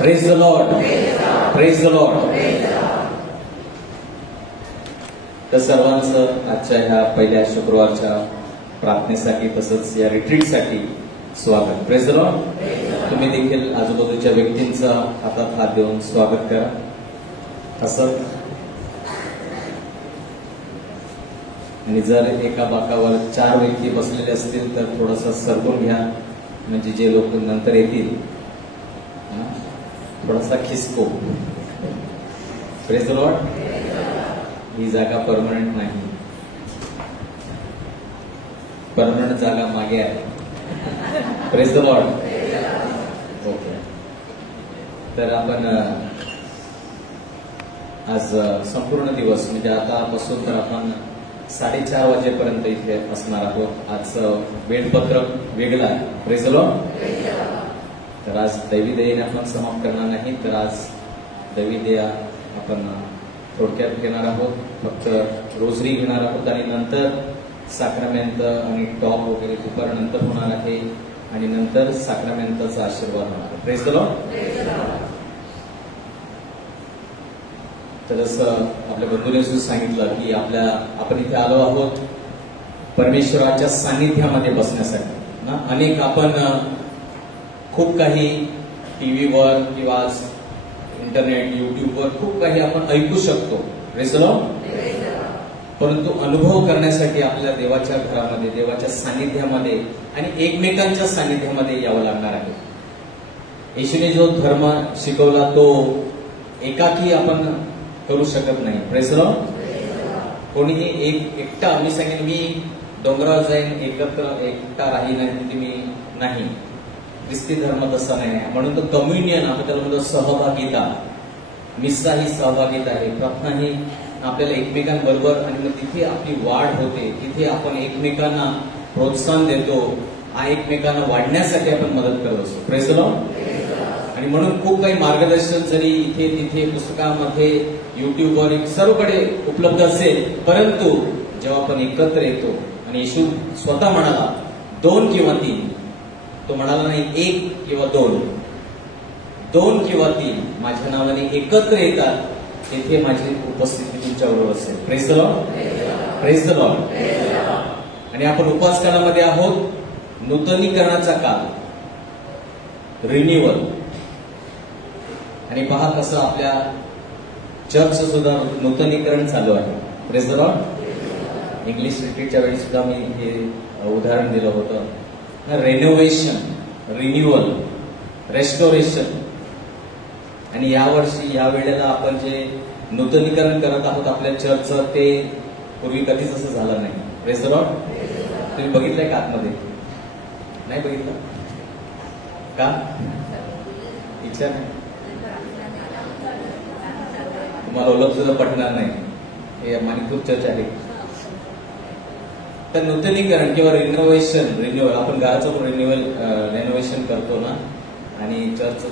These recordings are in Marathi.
Praise the Lord, praise the Lord. तर सर्वांचं आजच्या ह्या पहिल्या शुक्रवारच्या प्रार्थनेसाठी तसंच या रिट्रीटसाठी स्वागत. Praise the Lord. तुम्ही देखील आजूबाजूच्या व्यक्तींचा हातात हात देऊन स्वागत करा. असं आणि जर एका बाकावर 4 व्यक्ती बसलेले असतील तर थोडंसं सरकून घ्या, म्हणजे जे लोक नंतर येतील थोडासा खिसको. Praise the lord. ही जागा परमनंट नाही, परमनंट जागा मागे आहे. Praise the lord. ओके. तर आपण आज संपूर्ण दिवस म्हणजे आतापासून तर आपण 4:30 वाजेपर्यंत इथे असणार आहोत. आजचं वेळपत्रक वेगळं आहे. Praise the Lord. तर आज दैवी दयेने आपण समाप्त करणार नाही, तर आज दैवी दया आपण थोडक्यात घेणार आहोत. फक्त रोजरी घेणार आहोत आणि नंतर साक्रामेंट आणि टॉप वगैरे दुपारनंतर होणार आहे आणि नंतर साक्रामेंटचा आशीर्वाद होणार आहे. Praise the Lord. तर जसं आपल्या बंधूने सांगितलं की आपण इथे आलो आहोत परमेश्वराच्या सानिध्यामध्ये बसण्यासाठी ना. अनेक आपण खूप काही टीव्हीवर किंवा इंटरनेट युट्यूबवर खूप काही आपण ऐकू शकतो. Praise the Lord. परंतु अनुभव करण्यासाठी आपल्या देवाच्या घरामध्ये, देवाच्या सानिध्यामध्ये आणि एकमेकांच्या सानिध्यामध्ये यावं लागणार आहे. येशूने जो धर्म शिकवला तो एकाकी आपण करू शकत नाही. Praise the Lord. कोणीही एकटा मी सांगेन मी डोंगरावर जाईन एकटा राहीन मी नाही. ख्रिस्ती धर्म तसा नाही, म्हणून तो कम्युनियन आपण त्याला म्हणतो सहभागिता. मिस्सा ही सहभागिता आहे. प्रार्थना ही आपल्याला एकमेकांबरोबर आणि मग तिथे आपली वाढ होते, तिथे आपण एकमेकांना प्रोत्साहन देतो, एकमेकांना वाढण्यासाठी आपण मदत करत असतो. Praise the Lord. आणि म्हणून खूप काही मार्गदर्शन जरी इथे तिथे पुस्तकामध्ये युट्यूबवर सर्वकडे उपलब्ध असेल, परंतु जेव्हा आपण एकत्र येतो आणि येशू स्वतः म्हणाला 2 किंवा 3, तो म्हणाला नाही 1 किंवा 2 किंवा 3 माझ्या नावाने एकत्र येतात, तेथे माझी उपस्थिती तुमच्याबरोबर असेल. Praise the Lord. Praise the Lord. आणि आपण उपवास काळामध्ये आहोत, नूतनीकरणाचा काळ, रिन्युअल. आणि पहा कसं आपल्या चर्च सुद्धा नूतनीकरण चालू आहे. Praise the Lord. इंग्लिश रिट्रीटच्या वेळी सुद्धा मी हे उदाहरण दिलं होतं. Renovation, renewal, restoration. आणि यावर्षी या वेळेला आपण जे नूतनीकरण करत आहोत आपल्या चर्चचं, ते पूर्वी कधीच असं झालं नाही. Praise the Lord. तुम्ही बघितलंय का आतमध्ये? नाही बघितलं का? इच्छा नाही, तुम्हाला ओळख सुद्धा पटणार नाही. हे माणिकपूर चर्च आहे. तर नूतनीकरण किंवा रिन्युअल, आपण घराचं रेनोव्हेशन करतो ना, आणि चर्च.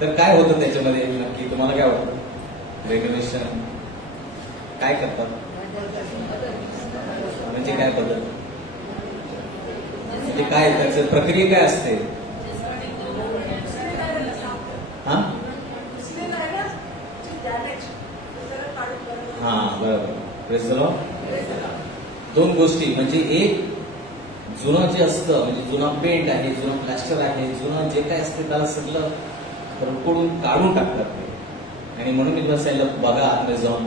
तर काय होतं त्याच्यामध्ये नक्की? तुम्हाला काय वाटतं? रेनोव्हेशन काय करतात म्हणजे काय बदल, म्हणजे काय त्याचं प्रक्रिया काय असते? हा बरोबर. Praise the Lord. 2 गोष्टी, म्हणजे एक जुनं जे असतं, म्हणजे जुना पेंट आहे, जुनं प्लॅस्टर आहे, जुनं जे काय असते त्याला सगळं रडकडून काढून टाकतात. आणि म्हणून मी तुला सांगितलं बघा आतमध्ये जाऊन,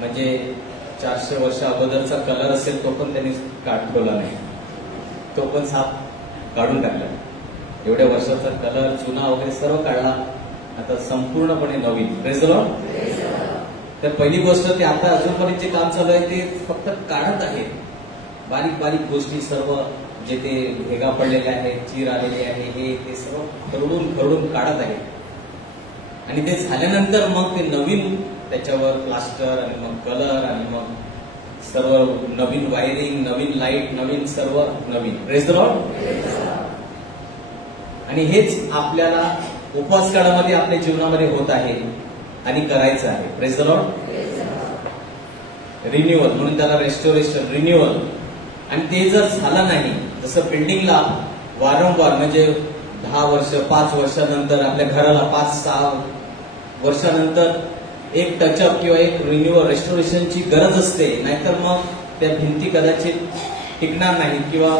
म्हणजे 400 वर्ष अगोदरचा कलर असेल तो पण त्यांनी ठेवला नाही, तो पण साफ काढून टाकला. एवढ्या वर्षाचा कलर जुना वगैरे सर्व काढला, आता संपूर्णपणे नवीन. Praise the Lord. तर पहिली गोष्ट, ते आता अजूनपर्यंत जे काम चालू आहे ते फक्त काढत आहेत. बारीक बारीक गोष्टी सर्व जे ते भेगा पडलेले आहेत, चीर आलेले आहे, हे ते सर्व खरडून काढत आहेत. आणि ते झाल्यानंतर मग ते नवीन त्याच्यावर प्लास्टर आणि मग कलर आणि मग सर्व नवीन वायरिंग, नवीन लाईट, नवीन सर्व नवीन. Praise the Lord. आणि हेच आपल्याला उपवास काळामध्ये आपल्या जीवनामध्ये होत आहे आणि करायचं आहे. Praise the Lord. रिन्युअल, म्हणून त्याला रेस्टोरेशन, रिन्युअल. आणि ते जर झालं नाही, जसं बिल्डिंगला वारंवार म्हणजे 10 वर्ष 5 वर्षानंतर आपल्या घराला 5-6 वर्षानंतर एक टचअप किंवा एक रिन्युअल रेस्टोरेशनची गरज असते, नाहीतर मग त्या भिंती कदाचित टिकणार नाही किंवा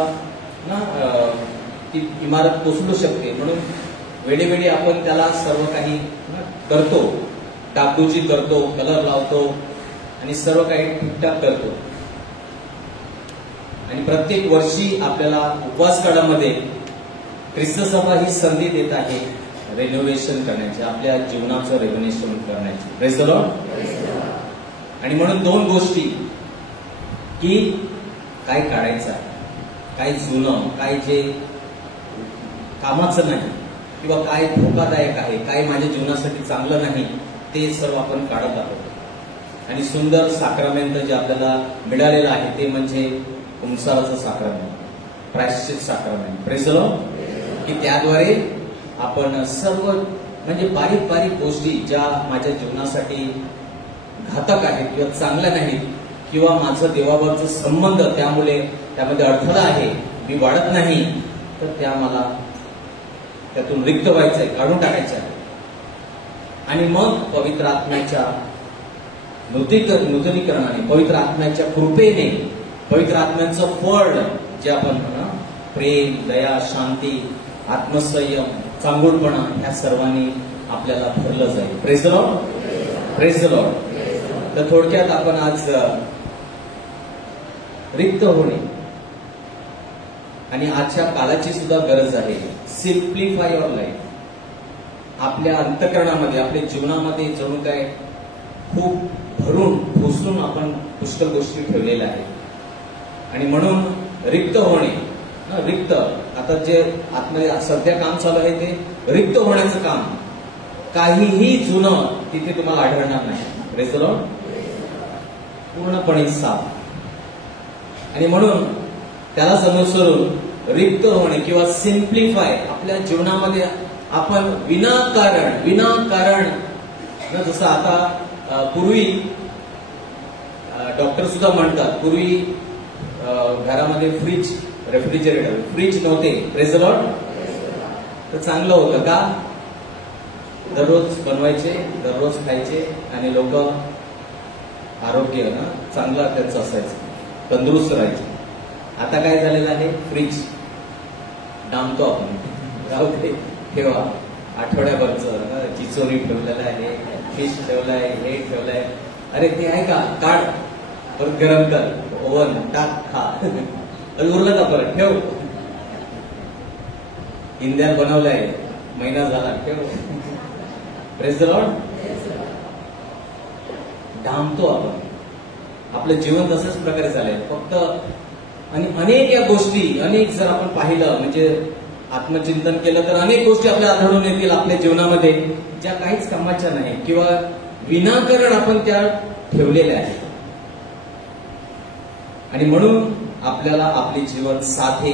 ना ती इमारत कोसळू शकते. म्हणून वेळोवेळी आपण त्याला सर्व काही करतो, डागडुजी करतो, कलर लावतो आणि सर्व काही ठीकठाक करतो. आणि प्रत्येक वर्षी आपल्याला उपवास काळामध्ये ख्रिस्त सभा ही संधी देत आहे रेनोव्हेशन करण्याची, आपल्या जीवनाचं रेनोव्हेशन करण्याची. Praise the Lord. आणि म्हणून 2 गोष्टी की काय काढायचं आहे, काय जुनं, काय जे कामाचं नाही किंवा काय धोकादायक आहे, काय माझ्या जीवनासाठी चांगलं नाही, ते सर्व आपण काढत आहोत. आणि सुंदर साक्रमेंट जे आपल्याला मिळालेलं आहे ते म्हणजे कुंसाराचं साक्रमेंट, प्रायश्चित साक्रमेंट. Praise the Lord. की त्याद्वारे आपण सर्व म्हणजे बारीक बारीक गोष्टी ज्या माझ्या जीवनासाठी घातक आहेत किंवा चांगल्या नाहीत किंवा माझं देवाबरोबरचा संबंध त्यामुळे त्यामध्ये अडथळा आहे, मी वाढत नाही, तर त्या मला त्यातून रिक्त व्हायचं आहे, काढून टाकायचं आहे. आणि मग पवित्र आत्म्याच्या नूतनीकरणाने, पवित्र आत्म्याच्या कृपेने, पवित्र आत्म्याचं फळ जे आपण प्रेम, दया, शांती, आत्मसंयम, चांगुलपणा ह्या सर्वांनी आपल्याला भरलं जाईल. Praise the Lord. Praise the Lord. तर थोडक्यात आपण आज रिक्त होणे आणि आजच्या काळाची सुद्धा गरज आहे. Simplify your life. आपल्या अंतःकरणामध्ये, आपल्या जीवनामध्ये जणू काय खूप भरून ठोसून आपण पुष्कळ गोष्टी ठेवलेल्या आहेत. आणि म्हणून रिक्त होणे, रिक्त, आता जे आतमध्ये सध्या काम चालू आहे ते रिक्त होण्याचं काम. काहीही जुनं तिथे तुम्हाला आढळणार नाही. Praise the Lord. पूर्णपणे साफ. आणि म्हणून त्याला अनुसरून रिक्त होणे किंवा सिम्प्लिफाय, आपल्या जीवनामध्ये आपण विनाकारण जसं आता पूर्वी डॉक्टर सुद्धा म्हणतात, पूर्वी घरामध्ये रेफ्रिजरेटर नव्हते. Praise the Lord. तर चांगलं होतं का, दररोज बनवायचे, दररोज खायचे आणि लोक आरोग्य चांगलं त्यांचं असायचं, तंदुरुस्त राहायचे. आता काय झालेलं आहे, फ्रीज डांबतो आपण, राहू दे, ठेवा, आठवड्याभरचं चिचोरी ठेवलेलं आहे, फिश ठेवलाय, हे ठेवलंय, अरे ते आहे का, काढ, परत गरम कर, ओव्हन टाक, खा, उरलं का परत ठेव. इंद्यात बनवलाय, महिना झाला, ठेव. Praise the Lord. डांबतो आपण. आपलं जीवन तसंच प्रकारे झालंय. फक्त आणि अनेक या गोष्टी, अनेक जर आपण पाहिलं म्हणजे आत्मचिंतन केलं तर अनेक गोष्टी आपल्याला आढळून येतील आपल्या जीवनामध्ये ज्या काहीच कामाच्या नाही किंवा विनाकारण आपण त्या ठेवलेल्या आहेत. आणि म्हणून आपल्याला आपले जीवन साधे,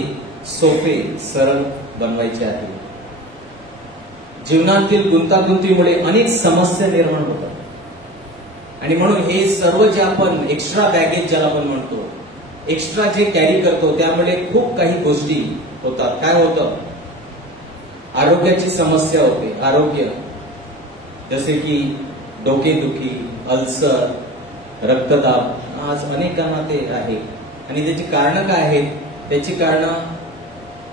सोपे, सरळ बनवायचे आहे. जीवनातील गुंतागुंतीमुळे अनेक समस्या निर्माण होतात. आणि म्हणून हे सर्व जे आपण एक्स्ट्रा बॅगेज ज्याला आपण म्हणतो, एक्स्ट्रा जे कॅरी करतो, त्यामुळे खूप काही गोष्टी होतात. काय होतं, आरोग्याची समस्या होते. आरोग्य जसे की डोकेदुखी, अल्सर, रक्तदाब, आज अनेकांना ते आहे. आणि त्याची कारणं काय आहेत, त्याची कारणं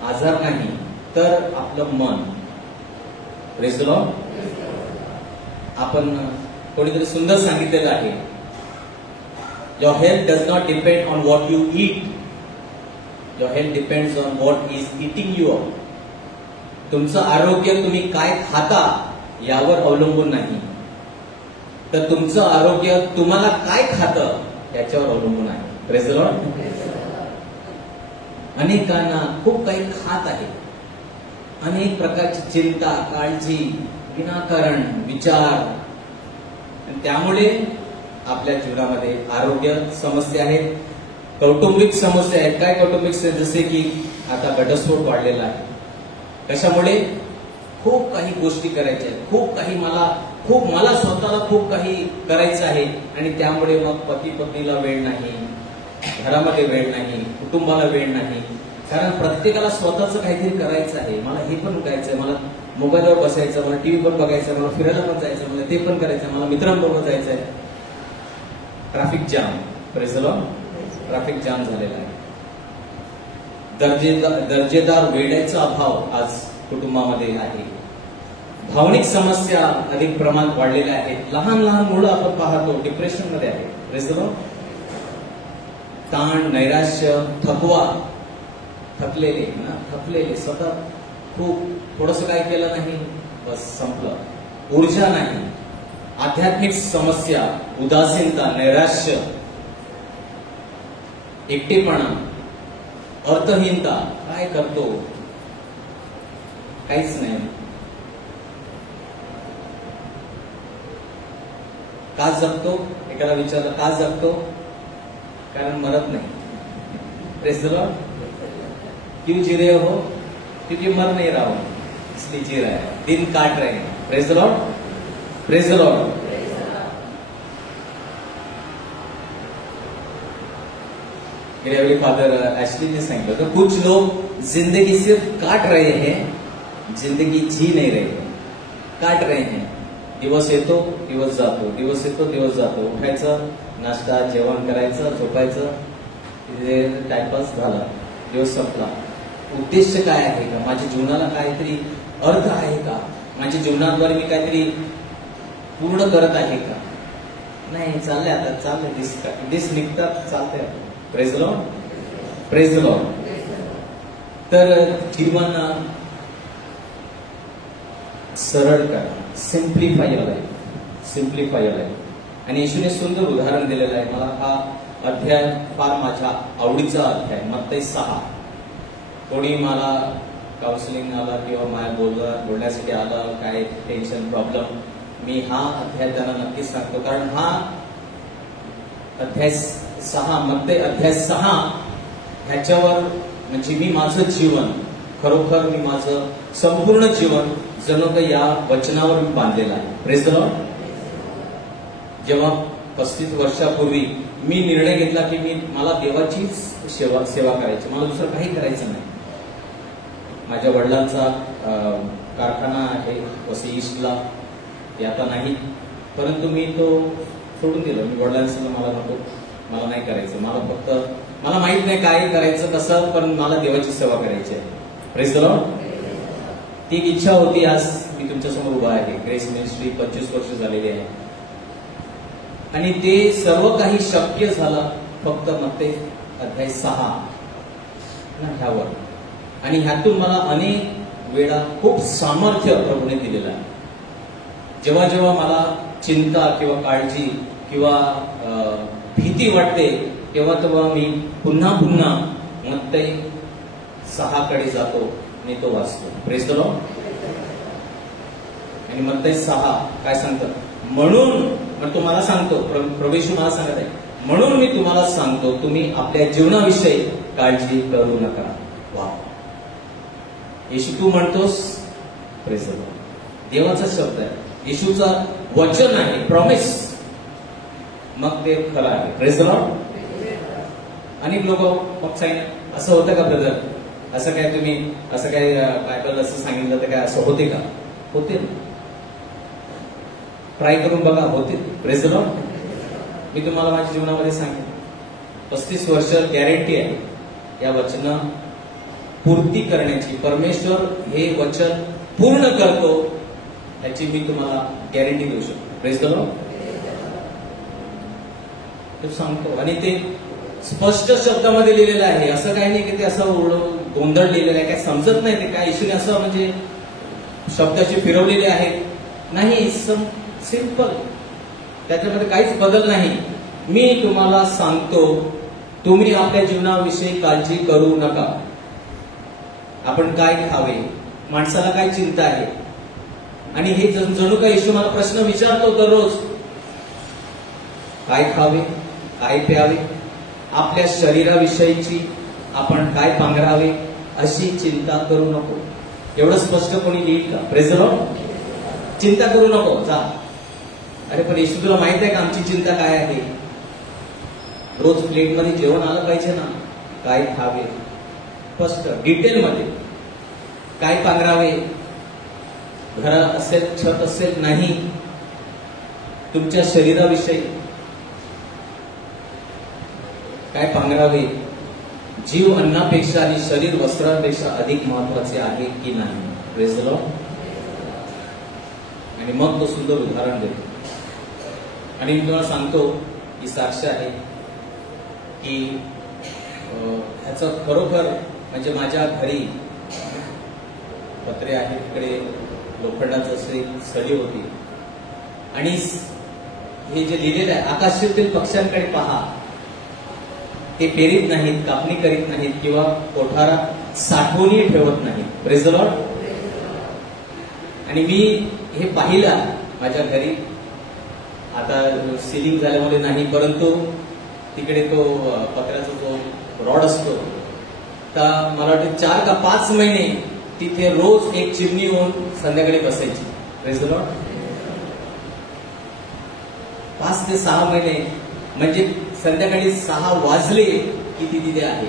आजार नाही तर आपलं मन. Praise the Lord. आपण कोणीतरी सुंदर सांगितलेलं आहे, your health does not depend on what you eat, your health depends on what is eating you up. तुमचं आरोग्य तुम्ही काय खाता यावर अवलंबून नाही, तर तुमचं आरोग्य तुम्हाला काय खातं याच्यावर अवलंबून आहे. Praise the Lord. अनेकांना खूप काही खात आहे, अनेक प्रकारची चिंता, काळजी, विनाकारण विचार, त्यामुळे आपल्या जीवनामध्ये आरोग्य समस्या आहेत, कौटुंबिक समस्या आहेत. काय कौटुंबिक, जसे की आता घटस्फोट वाढलेला आहे. कशामुळे, खूप काही गोष्टी करायच्या आहेत, खूप मला स्वतःला खूप काही करायचं आहे आणि त्यामुळे मग पती पत्नीला वेळ नाही, घरामध्ये वेळ नाही, कुटुंबाला वेळ नाही, कारण प्रत्येकाला स्वतःचं काहीतरी करायचं आहे. मला हे पण करायचंय, मला मोबाईलवर बसायचं, मला टीव्ही पण बघायचं, मला फिरायला पण जायचं, मला ते पण करायचं, मला मित्रांबरोबर जायचंय. Traffic jam, praise the Lord. Traffic jam झालेला आहे. दर्जेदार वेळेचा अभाव आज कुटुंबामध्ये आहे. भावनिक समस्या अधिक प्रमाणात वाढलेल्या आहेत. लहान लहान मुलं आपण पाहतो डिप्रेशन मध्ये आहे. Praise the Lord. ताण, नैराश्य, थकवा, थकलेले सतत खूप थोडंसं काय केलं नाही बस संपलं. ऊर्जा नाही. आध्यात्मिक समस्या, उदासीनता, नैराश्य, एकटेपणा, अर्थहीनता. काय करतो? काहीच नाही. का जगतो? एकाला विचारलं का जगतो? कारण मरत नाही. Praise the Lord. क्यों जी रहे हो? क्योंकि मर नहीं रहा हो, इसलिए जी रहा है, दिन काट रहे हैं. Praise the Lord. Praise the Lord. मेरे अगले फादर एशली ने सांगितलं होतं, कुछ लोग जिंदगी सिर्फ काट रहे हैं, जिंदगी जी नहीं रहे हैं. काट रहे हैं. दिवस येतो दिवस जातो, दिवस येतो दिवस जातो. उठायचं, नाश्ता जेवण करायचं, झोपायचं, टाइमपास झाला, दिवस संपला. उद्देश काय आहे का? माझ्या जीवनाला काहीतरी अर्थ आहे का? माझ्या जीवनाद्वारे मी काहीतरी पूर्ण करत आहे का? नाही. चाललंय आता, चाललंय दिस निघतात, चालतंय. Praise the Lord. Praise the Lord. तर जीवन सरळ करा. Simplify your life. Simplify your life. आणि येशूने सुंदर उदाहरण दिलेलं आहे. मला हा अध्याय फार माझ्या आवडीचा अध्याय. मत्ती 6. कोणी मला काउन्सिलिंग आला किंवा माझ्या बोलण्यासाठी आलं, काय टेन्शन प्रॉब्लेम, मी हा अध्याय त्यांना नक्कीच सांगतो. कारण हा अध्याय 6, मत्ती अध्याय 6, ह्याच्यावर म्हणजे मी माझं जीवन, खरोखर मी माझं संपूर्ण जीवन जणू काही या वचनावर मी बांधलेलं आहे. Praise the Lord. जेव्हा 35 वर्षापूर्वी मी निर्णय घेतला की मला देवाचीच सेवा करायची, मला दुसरं काही करायचं नाही. माझ्या वडिलांचा कारखाना आहे वसई ईस्टला, ते आता नाही, परंतु मी तो सोडून दिला. मी वडिलांसह मला नको, मला नाही करायचं. मला माहित नाही काय करायचं कसं, पण मला देवाची सेवा करायची आहे. Praise the Lord. ती एक इच्छा होती. आज मी तुमच्यासमोर उभा आहे. ग्रेस मिनिस्ट्री 25 वर्ष झालेली आहे आणि ते सर्व काही शक्य झालं फक्त मत्ती अध्याय 6 ह्यावर. आणि ह्यातून मला अनेक वेळा खूप सामर्थ्य प्रभूने दिलेलं आहे. जेव्हा जेव्हा मला चिंता किंवा काळजी किंवा भीती वाटते तेव्हा मी पुन्हा मत्ती 6 कडे जातो आणि तो वाचतो. Praise the Lord. आणि मत्ती 6 काय सांगतात? म्हणून तुम्हाला सांगतो, प्रभू येशू मला सांगत आहे, म्हणून मी तुम्हाला सांगतो तुम्ही आपल्या जीवनाविषयी काळजी करू नका. वा, येशू तू म्हणतोस. Praise the Lord. देवाचा शब्द आहे, येशूचा वचन आहे, प्रॉमिस, मग ते खरं आहे. Praise the Lord. अनेक लोक मग सांगितलं असं होतं का ब्रदर, असं काय तुम्ही असं काय बायबल असं सांगितलं तर काय असं होते का? होते ना. ट्राय करून बघा, होते. Praise the Lord. मी तुम्हाला माझ्या जीवनामध्ये सांगितलं 35 वर्ष गॅरंटी आहे या वचन पूर्ती करण्याची. परमेश्वर हे वचन पूर्ण करतो याची मी तुम्हाला गॅरंटी देऊ शकतो. Praise the Lord. तो सांगतो आणि ते स्पष्ट शब्दामध्ये लिहिलेलं आहे. असं काही नाही की ते असं गोंधळ लिहिलेलं आहे, काय समजत नाही ते काय येशूने असं म्हणजे शब्दाचे फिरवलेले आहेत. नाही, सिंपल, त्याच्यामध्ये काहीच बदल नाही. मी तुम्हाला सांगतो तुम्ही आपल्या जीवनाविषयी काळजी करू नका. आपण काय खावे, माणसाला काय चिंता आहे. आणि हे जणू काय येशू मला प्रश्न विचारतो दररोज, काय खावे, काय प्यावे, आपल्या शरीराविषयीची आपण काय पांघरावे अशी चिंता करू नको. एवढं स्पष्ट कोणी लिहिल का? Praise the Lord. चिंता करू नको, जा. अरे पण येशू तुला माहित आहे का आमची चिंता काय आहे? रोज प्लेटमध्ये जेवण आलं पाहिजे ना, काय खावे, स्पष्ट डिटेलमध्ये काय पांघरावे, घर असेल छत असेल नाही, तुमच्या शरीराविषयी काय पांघरावे, जीव अन्नापेक्षा आणि शरीर वस्त्रांपेक्षा अधिक महत्वाचे आहे की नाही. Praise the Lord. आणि मग तो सुंदर उदाहरण देतो. आणि मी तुम्हाला सांगतो ही साक्ष आहे की ह्याचं खरोखर म्हणजे माझ्या घरी पत्रे आहे, तिकडे लोखंडाचं असे सडी होती आणि हे जे लिहिलेलं आहे, आकाशातील पक्ष्यांकडे पहा, ते पेरीत नाहीत, कापणी करीत नाहीत किंवा कोठारात साठवूनही ठेवत नाहीत. Praise the Lord. आणि मी हे पाहिलं माझ्या घरी, आता सिलिंग झाल्यामुळे नाही, परंतु तिकडे तो पत्र्याचा जो रॉड असतो, तर मला वाटतं 4 का 5 महिने तिथे रोज एक चिमणी होऊन संध्याकाळी बसायची. Praise the Lord. 5 ते 6 महिने म्हणजे संध्याकाळी 6 वाजले की ती तिथे आहे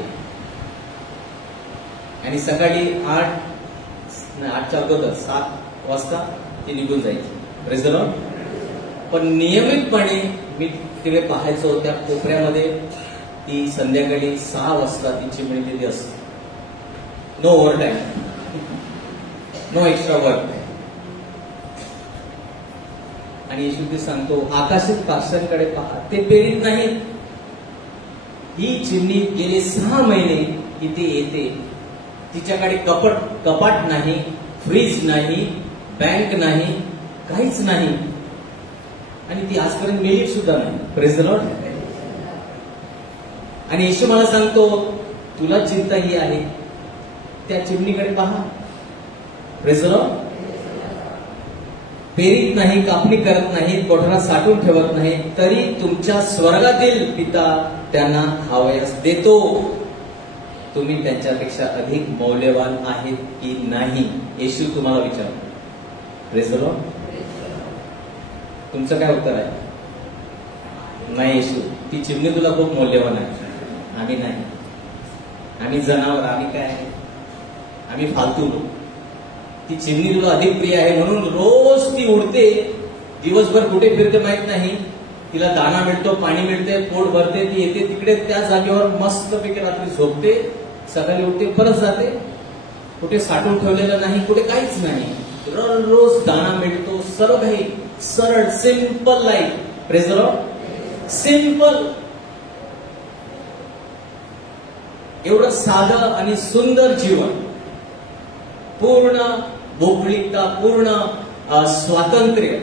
आणि सकाळी 8च्या अगोदर 7 वाजता ती निघून जायची. Praise the Lord. पण नियमितपणे मी तिकडे पाहायचो, त्या कोपऱ्यामध्ये ती संध्याकाळी 6 वाजता ती चिमणी तिथे असते. No overtime, no extra work. आणि येशू ख्रिस्त सांगतो, आकाशात पक्ष्यांकडे पहा, ते पेरीत नाहीत. ही चिमणी गेले 6 महिने इथे येते, तिच्याकडे कपाट नाही, फ्रीज नाही, बँक नाही, काहीच नाही, आणि ती आजपर्यंत मेली सुद्धा नाही. Praise the Lord. आणि येशू मला सांगतो, तुला चिंता ही आहे, त्या चिमणीकडे पहा. Praise the Lord. पेरीत नाही, कापणी करत नाही, कोठारात साठवून ठेवत नाही, तरी तुमच्या स्वर्गातील पिता त्यांना खावयास देतो. तुम्ही त्यांच्यापेक्षा अधिक मौल्यवान आहेत की नाही. येशू तुम्हाला विचारतो. Praise the Lord. तुमचं काय उत्तर आहे? नाही येशू, ती चिमणी तुला खूप मौल्यवान आहे, आम्ही नाही. आम्ही जनावर, आम्ही काय आहे, आम्ही फालतू लोक. ती चिमणी तुला अधिक प्रिय आहे, म्हणून रोज ती उडते, दिवसभर कुठे फिरते माहित नाही, तिला दाणा मिळतो, पाणी मिळते, पोट भरते, ती येते तिकडे त्या जागेवर मस्तपैकी रात्री झोपते, सकाळी उठते, परत जाते. कुठे साठवून ठेवलेलं नाही, कुठे काहीच नाही, रोज दाणा मिळतो, सर्व काही सरळ, simple life. Praise the Lord. Simple, एवढं साधं आणि सुंदर जीवन, पूर्ण मोकळीकता, पूर्ण स्वातंत्र्य,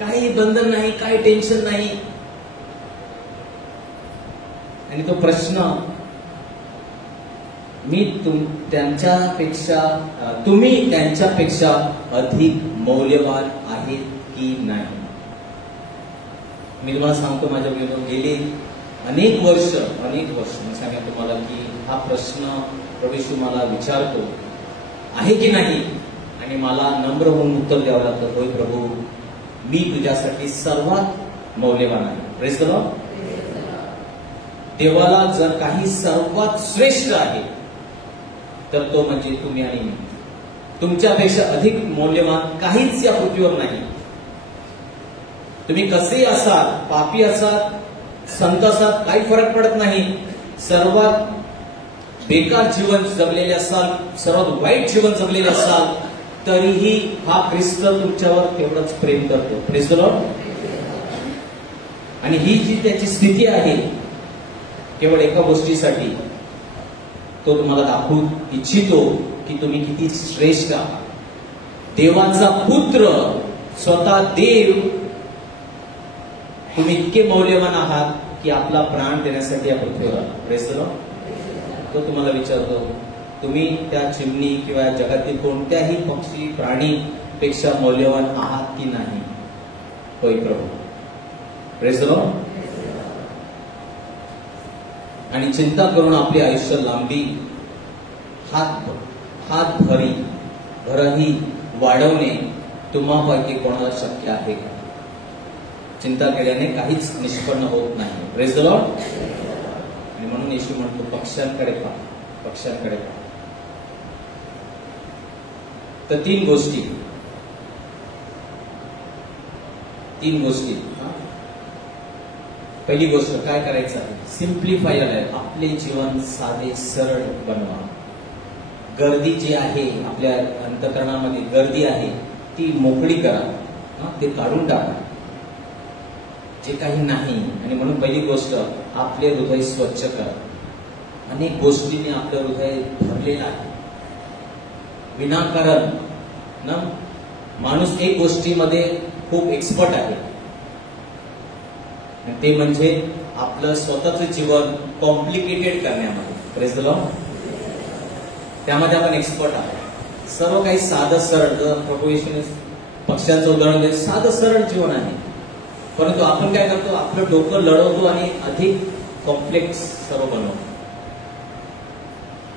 काही बंधन नाही, काही टेन्शन नाही. आणि तो प्रश्न, तुम्ही त्यांच्यापेक्षा अधिक मौल्यवान आहेत की नाही. मी तुम्हाला सांगतो, माझ्या गेली अनेक वर्ष मी सांगेन तुम्हाला की हा प्रश्न प्रभू येशू मला विचारतो आहे की नाही, आणि मला नम्र होऊन उत्तर द्यावं लागतं, होय प्रभू, मी तुझ्यासाठी सर्वात मौल्यवान आहे. Praise the Lord. देवाला जर काही सर्वात श्रेष्ठ आहे तर तो म्हणजे तुम्ही आणि मी. तुमच्यापेक्षा अधिक मौल्यवान काहीच या पृथ्वीवर नाही. तुम्ही कसेही असाल, पापी असाल, संत असाल, काही फरक पडत नाही. सर्वात बेकार जीवन जगलेले असाल, सर्वात वाईट जीवन जगलेले असाल, तरीही हा ख्रिस्त तुमच्यावर तेवढंच प्रेम करतो. Praise the Lord. आणि ही जी त्याची स्थिती आहे, केवळ एका गोष्टीसाठी तो तुम्हाला दाखवू इच्छितो की तुम्ही किती श्रेष्ठ आहात. देवाचा पुत्र, स्वतः देव, तुम्ही इतके मौल्यवान आहात की आपला प्राण देण्यासाठी या पृथ्वीवर आला. Praise the Lord. तो तुम्हाला विचारतो, तुम्ही त्या चिमणी किंवा जगातील कोणत्याही पक्षी, प्राणी पेक्षा मौल्यवान आहात की नाही. होय प्रभू. Praise the Lord. आणि चिंता करून आपले आयुष्य लांबी, हात भरही वाढवणे तुम्हापैकी कोणाला शक्य आहे का? चिंता केल्याने काहीच निष्पन्न होत नाही. Praise the Lord. आणि म्हणून येशू म्हणतो, पक्ष्यांकडे पहा. पक्ष्यांकडे पहा. तर तीन गोष्टी पहिली गोष्ट काय करायचं आहे, सिम्प्लिफाय आहे. आपले जीवन साधे सरळ बनवा. गर्दी जी आहे आपल्या अंतःकरणामध्ये, गर्दी आहे ती मोकळी करा, ते काढून टाका जे काही नाही. आणि म्हणून पहिली गोष्ट, आपले हृदय स्वच्छ करा. अनेक गोष्टींनी आपलं हृदय भरलेलं आहे विनाकारण ना. माणूस एक गोष्टीमध्ये खूप एक्सपर्ट आहे, ते म्हणजे आपलं स्वतःचं जीवन कॉम्प्लिकेटेड करण्यामध्ये. Praise the Lord. त्यामध्ये आपण एक्सपर्ट आहोत. सर्व काही साधं सरळ, प्रभू येशूने पक्ष्यांचं उदाहरण दिलं, साधं सरळ जीवन आहे. परंतु आपण काय करतो, आपलं डोकं लढवतो आणि अधिक कॉम्प्लेक्स सर्व बनवतो.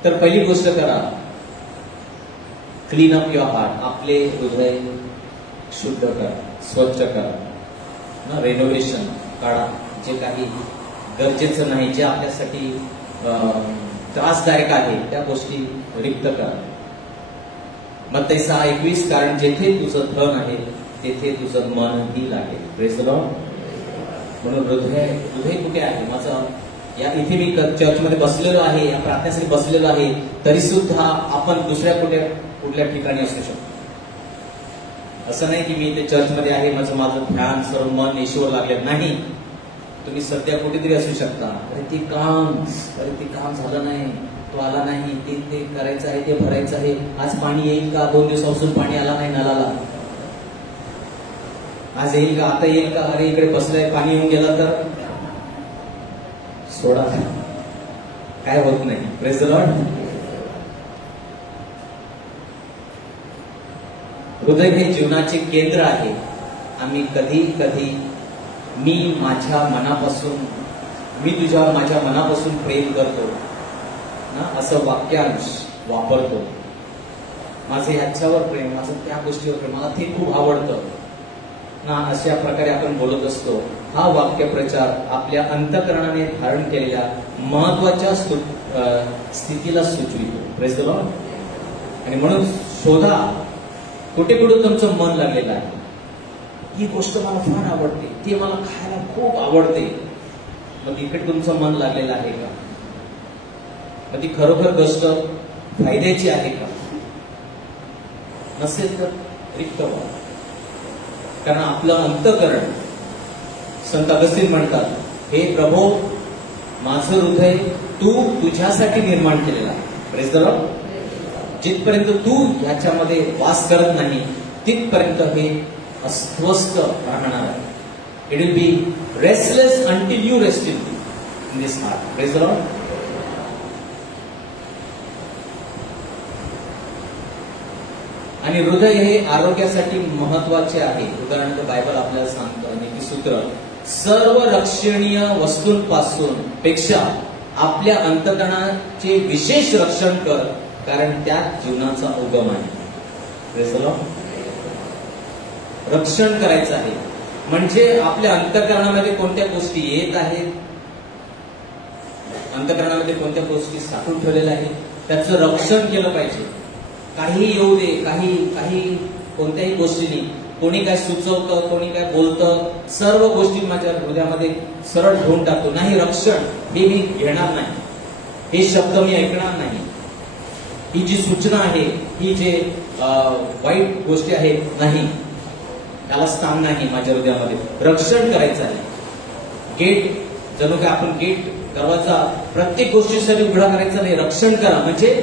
तर पहिली गोष्ट करा, क्लीन अप युअर हार्ट. आपले हृदय शुद्ध करा, स्वच्छ करा, रेनोव्हेशन काढा. जे काही गरजेचं नाही, जे आपल्यासाठी त्रासदायक आहे त्या गोष्टी रिक्त करा. मत्ती 6:21, कारण जेथे तुझं धन आहे तेथे तुझं मनही लागेल. Praise the Lord. म्हणून हृदय कुठे आहे माझं, या इथे मी चर्चमध्ये बसलेलो आहे, या प्रार्थनेसाठी बसलेलो आहे, तरी सुद्धा आपण दुसऱ्या कुठल्या ठिकाणी असू शकतो. असं नाही की मी इथे चर्चमध्ये आहे, माझं ध्यान सर्व मन येशूवर लागले नाही. तुम्ही सध्या कुठेतरी असू शकता, अरे ते काम झालं नाही, तो आला नाही, ते करायचं आहे, ते भरायचं आहे, आज पाणी येईल का, 2 दिवसापासून पाणी आला नाही नळाला, आज येईल का, आता येईल का, अरे इकडे बसलंय पाणी येऊन गेलं तर सोडा, काय होत नाही. Praise the Lord. हृदय हे जीवनाचे केंद्र आहे. आम्ही कधी मी तुझ्यावर माझ्या मनापासून प्रेम करतो ना, असं वाक्यांश वापरतो. माझं ह्याच्यावर प्रेम, माझं त्या गोष्टीवर प्रेम, मला ते खूप आवडतं ना, अशा प्रकारे आपण बोलत असतो. हा वाक्यप्रचार आपल्या अंतःकरणाने धारण केलेल्या महत्वाच्या स्थितीला सुचवितो. Praise the Lord. आणि म्हणून शोधा कुठे तुमचं मन लागलेलं आहे. ही गोष्ट मला फार आवडते, ती मला खायला खूप आवडते, मग इकडे तुमचं मन लागलेलं आहे का? मग ती खरोखर गोष्ट फायद्याची आहे का? नसेल तर रिक्त व्हा. कारण आपलं अंतःकरण, संत अगस्तीन म्हणतात, हे प्रभो माझं हृदय तू तुझ्यासाठी निर्माण केलेलं आहे. Praise the Lord. जिथपर्यंत तू ह्याच्यामध्ये वास करत नाही तिथपर्यंत हे अस्वस्थ राहणार आहे. It will be restless until you rest in this heart. Praise the Lord. आणि हृदय हे आरोग्यासाठी महत्वाचे आहे. उदाहरणार्थ बायबल आपल्याला सांगतं नीतिसूत्र, सर्व रक्षणीय वस्तूंपासून पेक्षा आपल्या अंतःकरणाचे विशेष रक्षण कर, कारण त्यात जीवनाचा उगम आहे. Praise the Lord. रक्षण करायचं आहे म्हणजे आपल्या अंतःकरणामध्ये कोणत्या गोष्टी येत आहेत, अंतःकरणामध्ये कोणत्या गोष्टी साठवून ठेवलेल्या आहेत, त्याचं रक्षण केलं पाहिजे. काही येऊ दे, काही कोणत्याही गोष्टीने कोणी काय सुचवतं, कोणी काय बोलतं, सर्व गोष्टी माझ्या हृदयामध्ये सरळ ठेवून टाकतो. नाही, रक्षण हे मी घेणार नाही, हे शब्द मी ऐकणार नाही, ही जी सूचना आहे, ही जे वाईट गोष्टी आहेत, नाही, त्याला स्थान नाही माझ्या हृदयामध्ये. रक्षण करायचं आहे. गेट जणू काय आपण गेट, दरवाजा प्रत्येक गोष्टीसाठी उघडा करायचा नाही. रक्षण करा म्हणजे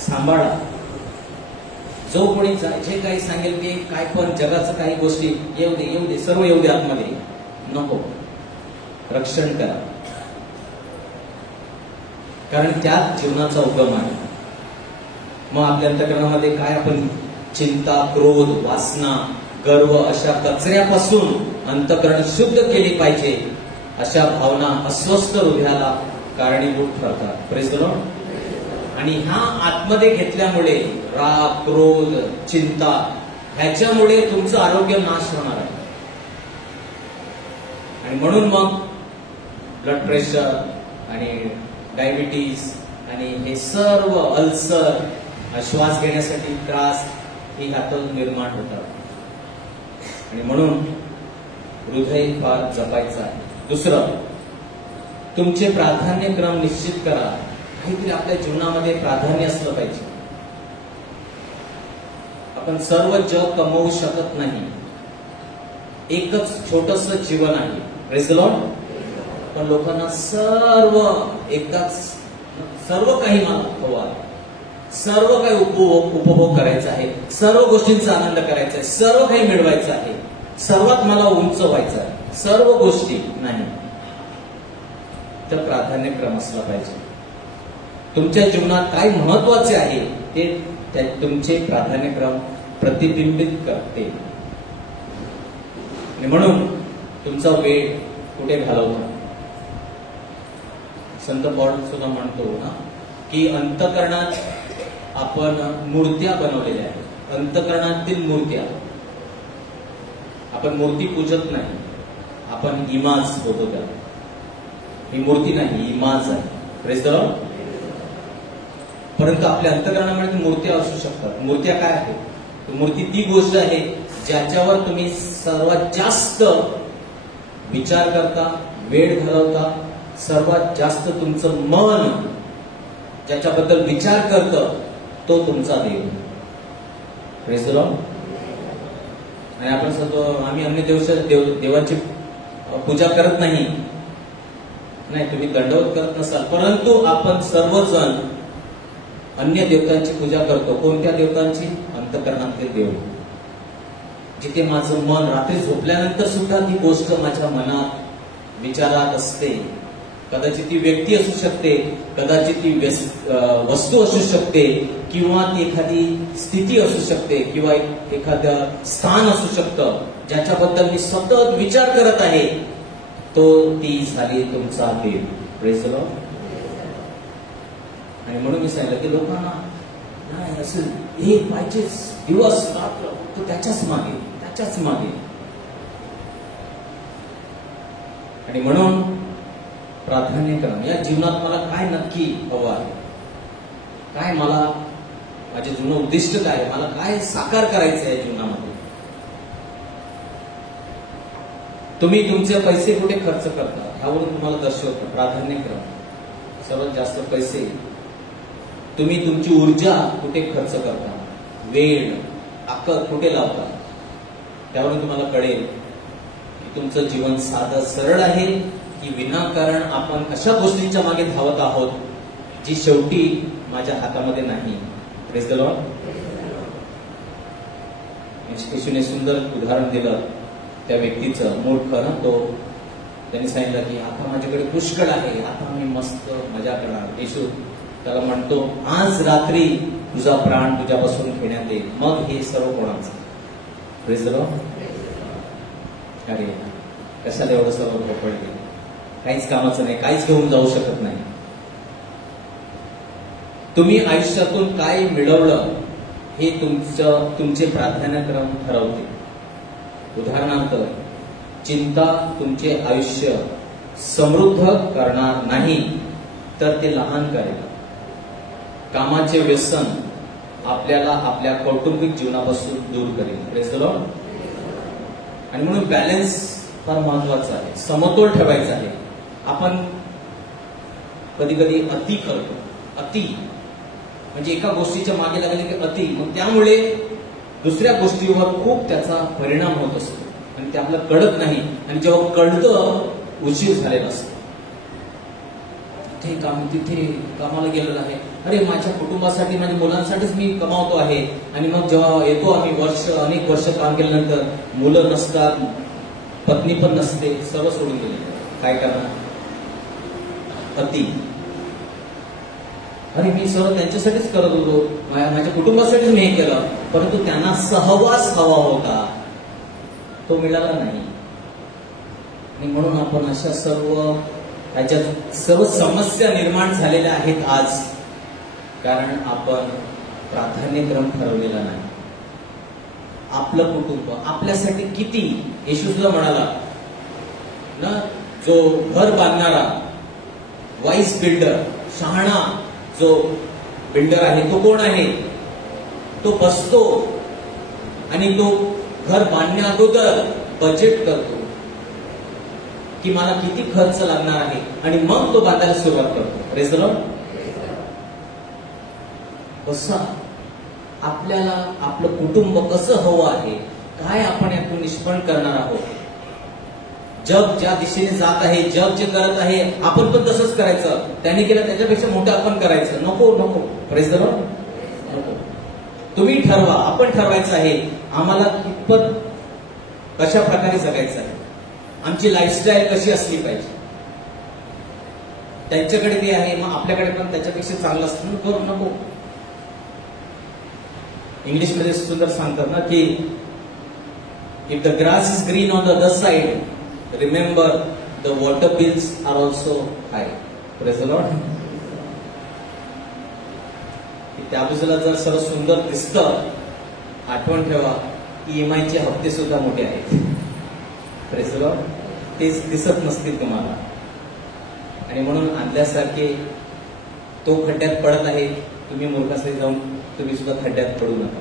सांभाळा. जो कोणी जे काही सांगेल ते काय पण जगाचं काही गोष्टी येऊ दे सर्व येऊ दे आतमध्ये, नको. रक्षण करा, कारण त्यात जीवनाचा उगम आहे. मग आपल्या अंतःकरणामध्ये काय, आपण चिंता, क्रोध, वासना, गर्व अशा कचऱ्यापासून अंतःकरण शुद्ध केली पाहिजे. अशा भावना अस्वस्थ हृदयाला कारणीभूत ठरतात. Praise the Lord. आणि ह्या आतमध्ये घेतल्यामुळे राग, क्रोध, चिंता, ह्याच्यामुळे तुमचं आरोग्य नाश होणार आहे. आणि म्हणून मग ब्लड प्रेशर आणि डायबिटीज आणि हे सर्व अल्सर, श्वास घेण्यासाठी त्रास ही हातून निर्माण होतात. आणि म्हणून हृदय फार जपायचं आहे. दुसरं, तुमचे प्राधान्यक्रम निश्चित करा. काहीतरी आपल्या जीवनामध्ये प्राधान्य असलं पाहिजे. आपण सर्व जग कमवू शकत नाही. एकच छोटस जीवन आहे. Praise the Lord. पण लोकांना सर्व काही मला हवं आहे, सर्व काही उपभोग करायचा आहे, सर्व गोष्टींचा आनंद करायचा आहे, सर्व काही मिळवायचं आहे, सर्वात मला उंच व्हायचं आहे, सर्व गोष्टी नाही. तर प्राधान्यक्रम असला पाहिजे. तुमच्या जीवनात काय महत्वाचे आहे ते तुमचे प्राधान्यक्रम प्रतिबिंबित करते. आणि म्हणून तुमचा वेळ कुठे घालवता. संत पॉल सुद्धा म्हणतो ना की अंतःकरणात आपण मूर्त्या बनवलेल्या आहेत. अंतःकरणातील मूर्त्या. आपण मूर्ती पूजत नाही, आपण इमाज होतो त्याला. ही मूर्ती नाही, इमाज आहे. Praise the Lord. परंतु आपल्या अंतःकरणामध्ये मूर्त्या असू शकतात. मूर्त्या काय आहेत? मूर्ती ती गोष्ट आहे ज्याच्यावर तुम्ही सर्वात जास्त विचार करता, वेळ घालवता, सर्वात जास्त तुमचं मन ज्याच्याबद्दल विचार करतं तो तुमचा देव. Praise the Lord. आणि आपण सांगतो आम्ही अन्य देवांची पूजा करत नाही. तुम्ही दंडवत करत नसाल, परंतु आपण सर्वजण अन्य देवतांची पूजा करतो. कोणत्या देवतांची? अंतःकरणातील देव. जिथे माझं मन रात्री झोपल्यानंतर सुद्धा ती गोष्ट माझ्या मनात विचारात असते. कदाचित ती व्यक्ती असू शकते, कदाचित ती वस्तू असू शकते, किंवा ती एखादी स्थिती असू शकते, किंवा एखादं स्थान असू शकतं ज्याच्याबद्दल मी सतत विचार करत आहे. ती झाली तुमचा देव. Praise the Lord. आणि म्हणून मी सांगितलं की लोकांना नाही असं हे पाहिजेच, दिवस रात्र फक्त त्याच्याच मागे. आणि म्हणून प्राधान्यक्रम. या जीवनात मला काय नक्की हवं आहे, काय मला माझे जुनं उद्दिष्ट काय, मला काय साकार करायचं आहे जीवनामध्ये. तुम्ही तुमचे पैसे कुठे खर्च करता ह्यावरून तुम्हाला दर्शवतं प्राधान्यक्रम. सर्वात जास्त पैसे तुम्ही तुमची ऊर्जा कुठे खर्च करता, वेळ अक्कल कुठे लावता, त्यावरून तुम्हाला कळेल की तुमचं जीवन साधं सरळ आहे की विनाकारण आपण अशा गोष्टींच्या मागे धावत आहोत जी शेवटी माझ्या हातामध्ये नाही. Praise the Lord. येशूने सुंदर उदाहरण दिलं त्या व्यक्तीचं, मूर्ख ना तो. त्यांनी सांगितलं की आता माझ्याकडे पुष्कळ आहे, आता मी मस्त मजा करणार. येशू त्याला म्हणतो आज रात्री तुझा प्राण तुझ्यापासून घेण्यात येईल, मग हे सर्व कोणाचं. Praise the Lord. अरे कशाला एवढं सर्व धोपळ केलं, काहीच कामाचं नाही, काहीच घेऊन जाऊ शकत नाही. तुम्ही आयुष्यातून काय मिळवलं हे तुमचे प्राधान्यक्रम ठरवते. उदाहरणार्थ, चिंता तुमचे आयुष्य समृद्ध करणार नाही तर ते लहान करेल. कामाचे व्यसन आपल्याला आपल्या कौटुंबिक जीवनापासून दूर करेल. Praise the Lord. आणि म्हणून बॅलन्स फार महत्वाचा आहे, समतोल ठेवायचा आहे. आपण कधी कधी अति करतो. अति म्हणजे एका गोष्टीच्या मागे लागले की अति, मग त्यामुळे दुसऱ्या गोष्टीवर खूप त्याचा परिणाम होत असतो आणि ते आपल्याला कळत नाही. आणि जेव्हा कळतं उशीर झालेला असतो. तिथे कामाला गेलेला आहे, अरे माझ्या कुटुंबासाठी माझ्या मुलांसाठीच मी कमावतो आहे. आणि मग जेव्हा येतो आम्ही अनेक वर्ष काम केल्यानंतर मुलं नसतात, पत्नी पण नसते, सर्व सोडून गेले. काय करणार? अति. अरे मी सर्व त्यांच्यासाठीच करत होतो, माझ्या कुटुंबासाठीच मी हे केलं, परंतु त्यांना सहवास हवा होता, तो मिळाला नाही. आणि म्हणून आपण अशा सर्व समस्या निर्माण झालेल्या आहेत आज, कारण आपण प्राधान्यक्रम ठरवलेला नाही. आपलं कुटुंब आपल्यासाठी किती. येशू सुद्धा म्हणाला ना, जो घर बांधणारा वाईस बिल्डर, शहाणा जो बिल्डर आहे तो कोण आहे? तो बसतो आणि तो घर बांधण्या अगोदर बजेट करतो की मला किती खर्च लागणार आहे आणि मग तो बांधायला सुरुवात करतो. Praise the Lord. कसं आपल्याला आपलं कुटुंब कसं हवं आहे, काय आपण यातून निष्पन्न करणार आहोत. जग ज्या दिशेने जात आहे, जग जे करत आहे, आपण पण तसंच करायचं. त्यांनी केलं त्याच्यापेक्षा मोठं आपण करायचं. नको नको. Praise the Lord. नको. तुम्ही ठरवा, आपण ठरवायचं आहे आम्हाला कितपत कशा प्रकारे जगायचं आहे, आमची लाईफस्टाईल कशी असली पाहिजे. त्यांच्याकडे ते आहे, मग आपल्याकडे पण त्याच्यापेक्षा चांगलं असतं. नको नको. इंग्लिशमध्ये सुंदर सांगतात ना की if the grass is green on the other side, remember the water bills are also high. Praise the lord. त्या बाजूला जर सर्व सुंदर दिसतं, आठवण ठेवा EMI चे हप्ते सुद्धा मोठे आहेत. Praise the Lord. तेच दिसत नसतील तुम्हाला आणि म्हणून आणल्यासारखे तो खड्ड्यात पडत आहे, तुम्ही मूर्खासाठी जाऊन तुम्ही सुद्धा खड्ड्यात पडू नका.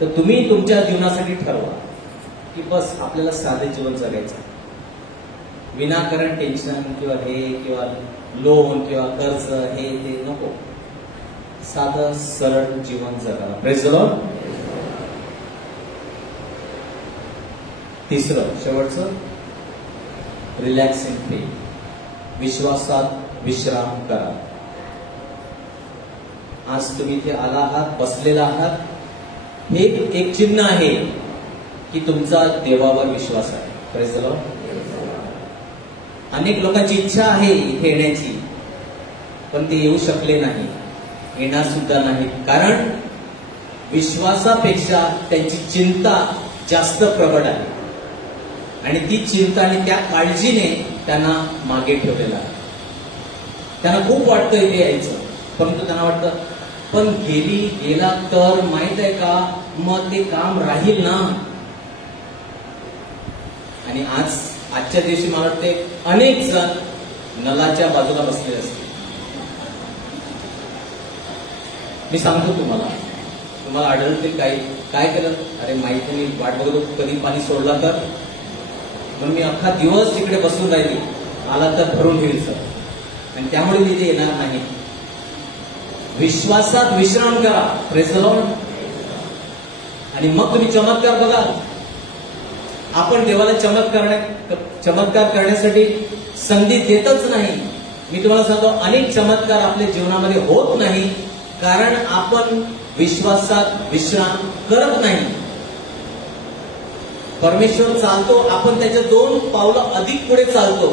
तर तुम्ही तुमच्या जीवनासाठी ठरवा की बस आपल्याला साधे जीवन जगायचं, विनाकारण टेन्शन किंवा हे किंवा लोन किंवा कर्ज हे ते नको. साधं सरळ जीवन जगा. Praise the Lord. तिसरं शेवटचं, रिलॅक्स इन फेथ. विश्वासात विश्राम करा. आज तुम्ही इथे आला आहात, बसलेला आहात, हे एक चिन्ह आहे की तुमचा देवावर विश्वास आहे. Praise the Lord. अनेक लोकांची इच्छा आहे इथे येण्याची, पण ते येऊ शकले नाही, येणार सुद्धा नाही. कारण विश्वासापेक्षा त्यांची चिंता जास्त प्रबळ आहे आणि ती चिंता आणि त्या काळजीने त्यांना मागे ठेवलेलं आहे. त्यांना खूप वाटतं इथे यायचं, परंतु त्यांना वाटतं पण गेला तर माहित आहे का मग ते काम राहील ना. आणि आजच्या दिवशी मला वाटते अनेक जण नलाच्या बाजूला बसलेले असतील. मी सांगतो तुम्हाला आढळतील काही काय केलं, अरे माहिती मी वाट बघतो कधी पाणी सोडला तर, पण मी अख्खा दिवस तिकडे बसून राहिली, आला तर भरून घेईल सर, आणि त्यामुळे मी ते येणार नाही. विश्वासात विश्राम करा. Praise the Lord. आणि मग तुम्ही चमत्कार बघाल. आपण देवाला चमत्कार करण्यासाठी संधी देतच नाही. मी तुम्हाला सांगतो अनेक चमत्कार आपल्या जीवनामध्ये होत नाही कारण आपण विश्वासात विश्राम करत नाही. परमेश्वर चालतो, आपण त्याच्या 2 पावलं अधिक पुढे चालतो.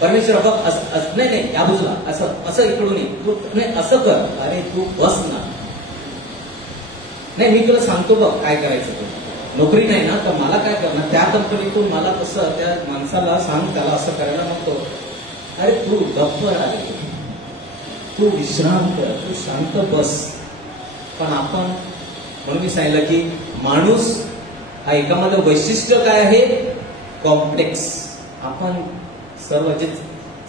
परमेश्वर बघ नाही या बाजूला असं इकडून तू नाही असं कर, अरे तू बस ना. नाही मी तुला सांगतो बघ काय करायचं. तू नोकरी नाही ना तर मला काय करणार, त्या कंपनीतून मला कसं त्या माणसाला सांग त्याला असं करायला नको. अरे तू गप्प आहे, तू विश्राम कर, तू शांत बस. पण आपण म्हणून मी सांगितलं की माणूस हा एकामध्ये वैशिष्ट्य काय आहे, कॉम्प्लेक्स. आपण सर्व जे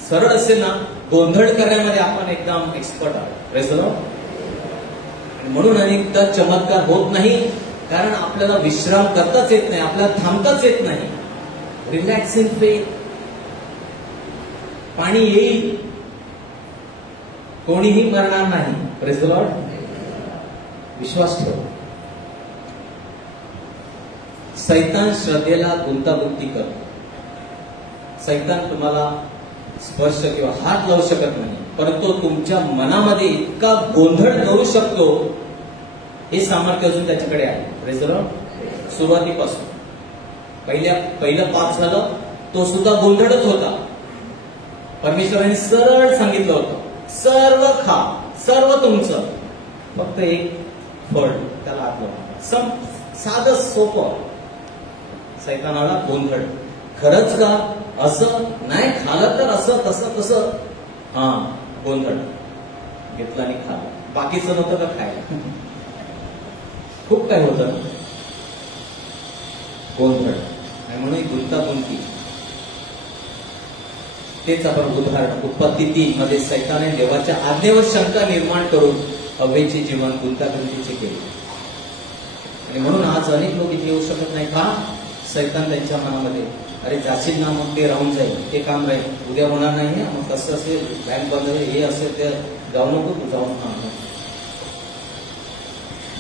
सरळ असेल ना गोंधळ करण्यामध्ये आपण एकदम एक्सपर्ट आहोत. Praise the Lord. म्हणून अनेकदा चमत्कार होत नाही कारण आपल्याला विश्राम करताच येत नाही, आपल्याला थांबताच येत नाही. Relax in faith. पाणी येईल, कोणीही मरणार नाही. Praise the Lord. विश्वास ठेव. सैतान श्रद्धेला गुंतागुंती करतो. सैतान तुम्हाला स्पर्श किंवा हात लावू शकत नाही, परंतु तुमच्या मनामध्ये इतका गोंधळ करू शकतो, हे सामर्थ्य अजून त्याच्याकडे आहे. Praise the Lord. सुरुवातीपासून पहिलं पाप झालं, तो सुद्धा गोंधळच होता. परमेश्वराने सरळ सांगितलं होतं सर्व खा, सर्व तुमचं, फक्त एक फळ त्याला हात लावा. साधं सोपं. सैतानाला गोंधळ. खरंच का असं नाही खालं तर असं तसं हा गोंधळ घेतला आणि खाल्लं. बाकीचं नव्हतं का खायला. खूप काय होतं गोंधळ आणि म्हणून गुंतागुंती. तेच आपण उदाहरण उत्पत्ती 3 मध्ये सैताने देवाच्या आज्ञेवर शंका निर्माण करून हवेचे जीवन गुंतागुंतीचे केले. आणि म्हणून आज अनेक लोक इथे येऊ शकत नाही. का? सैतान त्यांच्या मनामध्ये, अरे जाशील ना मग ते राहून जाईल, ते काम राहील, उद्या होणार नाही, मग कसं असेल, बँक बंद आहे, हे असेल, ते जाऊ नको, तू जाऊन नको.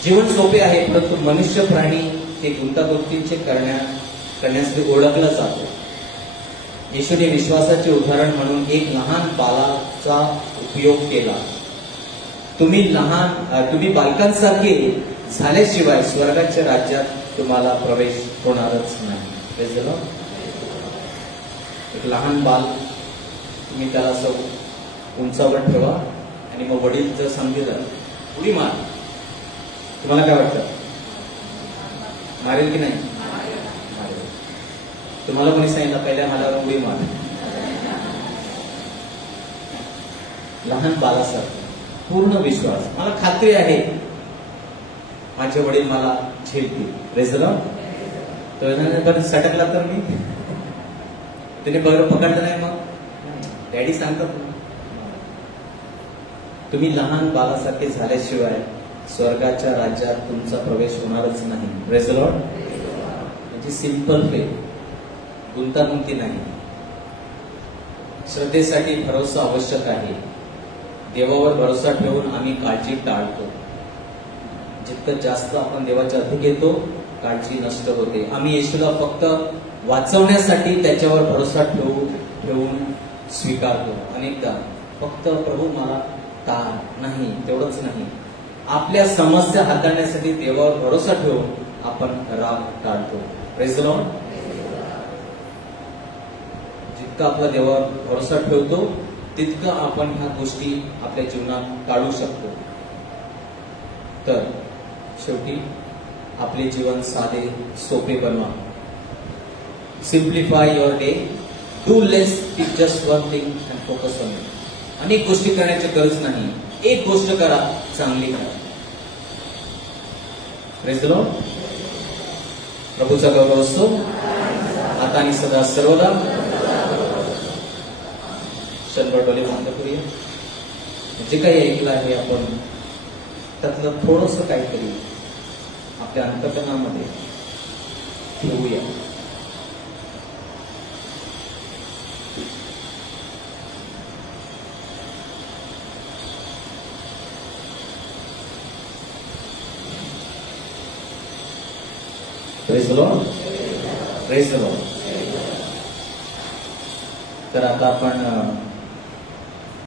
जीवन सोपे आहे, परंतु मनुष्य प्राणी हे गुंतागुंतीचे करण्यासाठी ओळखला जातो. येशूने विश्वासाचे उदाहरण म्हणून एक लहान बालाचा उपयोग केला. तुम्ही बालकांसारखे झाल्याशिवाय स्वर्गाच्या राज्यात तुम्हाला प्रवेश होणारच नाही. एक लहान बाल तुम्ही त्याला असं उंचावर ठेवा आणि मग वडील जर सांगितलं उडी मार, तुम्हाला काय वाटतं? मारेल की नाही? मारेल. तुम्हाला कोणी सांगितलं पहिल्या हालावर उडी मार? लहान बालासारखं पूर्ण विश्वास, मला खात्री आहे माझे वडील मला झेलतील. रेझलं पण सटकला तर मी, तिने बरोबर पकडलं नाही, मग डॅडी सांगतात तुम्ही लहान बालासारखे झाल्याशिवाय स्वर्गाच्या राज्यात तुमचा प्रवेश होणारच नाही. Praise the Lord. म्हणजे सिंपल फेथ, गुंतागुंती नाही. श्रद्धेसाठी भरोसा आवश्यक आहे. देवावर भरोसा ठेवून आम्ही काळजी टाळतो. जितकं जास्त आपण देवाच्या अधिक येतो, काळजी नष्ट होते. आम्ही येशूला फक्त वाचवण्यासाठी त्याच्यावर भरोसा ठेवून स्वीकारतो. अनेकदा फक्त प्रभू मला ताण नाही, तेवढंच नाही, आपल्या समस्या हाताळण्यासाठी देवावर भरोसा ठेवून आपण राग टाळतो. Praise the Lord. जितका आपला देवावर भरोसा ठेवतो तितकं आपण ह्या गोष्टी आपल्या जीवनात टाळू शकतो. तर शेवटी आपले जीवन साधे सोपे बनवा. Simplify your day. Do less, pick just one thing and focus on it. अनेक गोष्टी करण्याची गरज नाही, एक गोष्ट करा, चांगली करा. Praise the lord. प्रभूचा गौरव असो आता आणि सदा सर्वदा. शंभर डोले बंद करूया. जे काही ऐकलं आहे आपण त्यातलं थोडंसं काहीतरी आपल्या अंतःकरणामध्ये ठेवूया. Praise the Lord. Praise the Lord. तर आता आपण